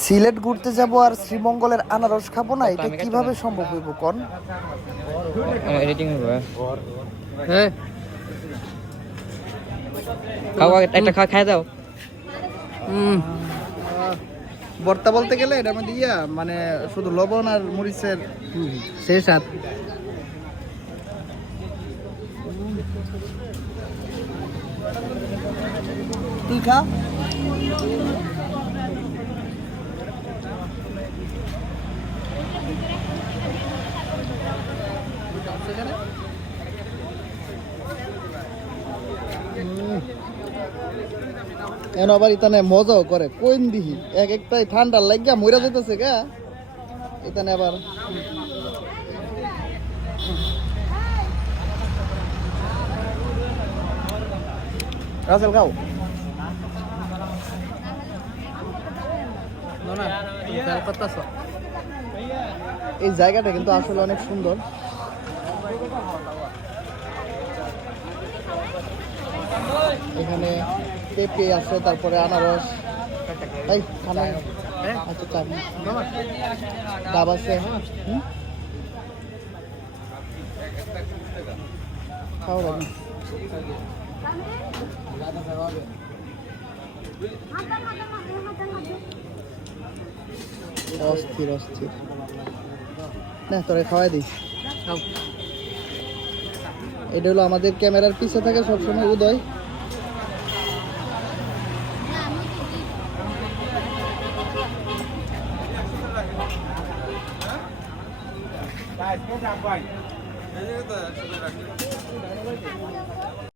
সিলেট ঘুরতে যাব আর শ্রীমঙ্গলের আনারস খাবো না, এটা কিভাবে সম্ভব হইব কোন? এডিটিং হবে। হ্যাঁ খাও, একটা খাই দাও। ভর্তা বলতে গেলে এটা মধ্যে মানে শুধু লবণ আর মরিচের সেই সাথ তুই খা। কেন আবার ইতানে মজাও করে কোন দিহি এক একটাই ঠান্ডা লাগিয়া মইরা যাইতেছে গা এখানে আবার রাসেল খাও এই জায়গাটা কিন্তু আসলে অনেক সুন্দর। এখানে পেঁপে আছে, তারপরে আনারস, এই খানা আচ্ছা চাপ ডাব আছে। খাও বাবু। অস্থির অস্থির না, তোরে খাওয়াই দিই। এটা হলো আমাদের ক্যামেরার পিছে থাকে সবসময় উদয়।